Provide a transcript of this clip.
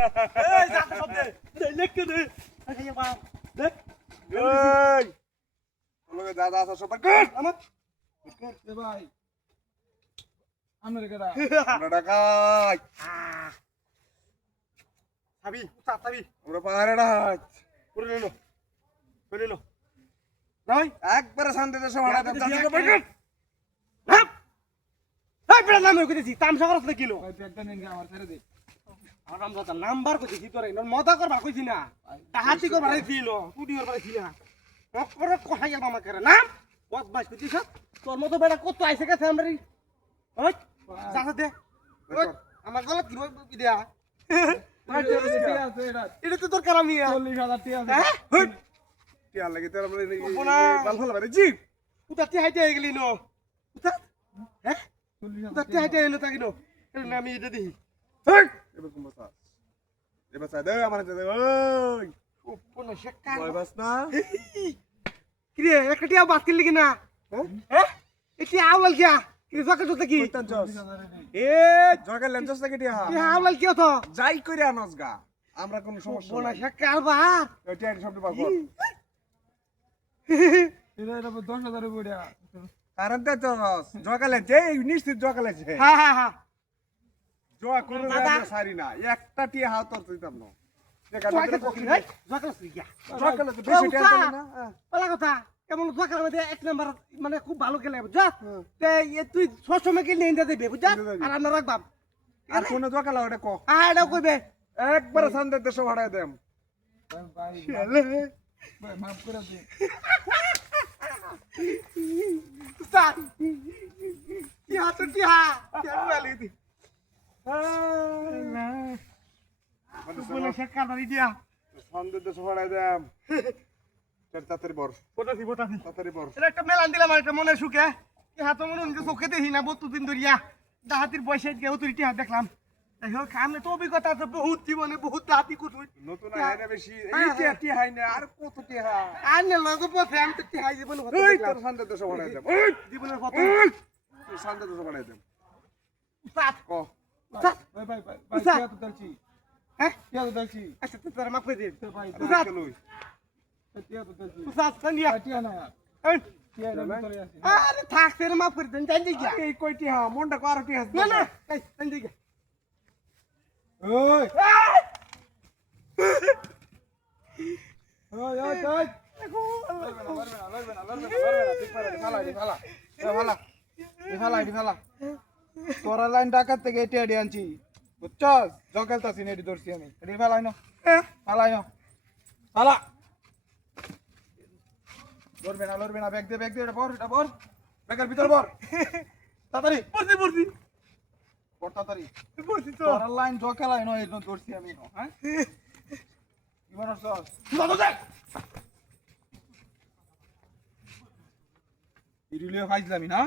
এই যাতে সব দে লেখকে দে খাইয়া পা দে এই তোকে দাদা আছে সব কর আমার এ ভাই আমরা কেডা আমরা ডাকাই সাবি উস্তাদ সাবি আমরা পাহাড়ে ডাক করে নিলো নাই একবারে শান্তি দেশে ভাড়া দেব যাতে সব কর নাম এই বেড়া নাম কইতেছি তামসা করছ না কিলো ভাই একটা নেন আমার ছেড়ে দে আমার নাম দাদা নাম্বার কইতেছি তোরে মজা করবা কইছি না ডাহাতি করবা ছিল স্টুডিওর বারে ছিল করে কোথায় যাবা আমাকে নাম কত বাস কইছিস তোর মতো বেড়া কত আইছে গেছে আমরা ওই যাতে দে ওই আমার গলত কি দেয়া এটা তো তোর কালাম নিয়া 40,000 টাকা আছে হ্যাঁ হই টিয়া লাগে তোর আমরা বোনা। বাল ফলা বারে জি উতাতে হাইতে হয়ে গেলি নো উতা হ্যাঁ 40,000 উতাতে হাইতে এলো তাকিনো এর আমি এটা দিই এই এবার কোন বাসা এবার সাইড আমার দে ওই উপনা শেকার ভয় বাস না কি রে একটিয়া বাত করলি কি না হ্যাঁ এটি আওয়াল কিয়া কি জকা জতে কি কইতান চস এ জগা লেঞ্চস লাগে টিয়া কি আওয়াল কি তো যাই কইরা আনস গা আমরা কোন সমস্যা উপনা নাই শেকার বা ওই টিয়া সব বার কর এটা 10,000 এর বড়া কারণ তে চস জগা লেঞ্চ এই নিশ্চিত জগা লেঞ্চ হ্যাঁ হ্যাঁ হ্যাঁ জগা করে দাদা। সারি না একটা টিয়া হাত তোর দিতাম না দেখা জকা কি রে জকা কি কিয়া জগা লেঞ্চ বেশি টিয়া দিলি না পালা কথা কেমন জকার মধ্যে এক নাম্বার মানে খুব ভালো খেলে বুঝছ তে তুই সবসময় কি নিয়ে দেবে বুঝছ আর আমরা রাখবাম আর কোন জগা লাও এটা ক এটা কইবে একবারে শান্তি দেশে ভাড়া দেম ভাই ভাই মাফ করে দে Ustaz. Ya tu dia. Ya balik ni. Boleh cakap dari dia. শান্তি দেশে ভাড়া দেম তাড়াতাড়ি বর Potasi. তাড়াতাড়ি বর এটা একটা মেলান দিলাম একটা মনে সুখে কি হাত মনে হচ্ছে চোখে দেখি না 32 দিন ধরিয়া ডাহাতির বয়সে গিয়ে তুই হাত দেখলাম তাই হোক আমি তো অভিজ্ঞতা আছে বহুত জীবনে বহুত ডাহাতি কুতুই নতুন আইনা বেশি এই টিয়া টিয়া হাইনা আর কত টিয়া আর নে লগে পথে আমি তো টিহাই জীবন ওই তোর শান্তি দেশে ভাড়া দেম ওই জীবনের পথে তোর শান্তি দেশে ভাড়া দেম উস্তাদ ক ভাই ভাই ভাই টিয়া তো দলছি হ্যাঁ টিয়া তো দলছি আচ্ছা তোর মাফ করে দে ভাই উস্তাদ লই টিয়া তো দলছি উস্তাদ কানিয়া টিয়া না এই টিয়া না ভিতরে আছে আরে থাক তেরে মাফ করে দেন জান দিগা এই কই টিয়া মনটা কো আর টিয়া না না এই জান দিগা ওই ওই ওই ওই তোরা লাইন ডাকাত থেকে এটি এটি আনছি বুঝছস জকালতাছি নেটি ধরছি আমি এটি ফেলাই না ফালাই না ফালা লড়বে না ব্যাগ দে এটা বর ব্যাগের ভিতর বর তাড়াতাড়ি পড়ছি বর তাড়াতাড়ি পড়ছি তো তোরা লাইন জকালাই নয় এটা ধরছি আমি হ্যাঁ কি বানাছস দাদা দেখ ইরিলিও খাইছিলাম না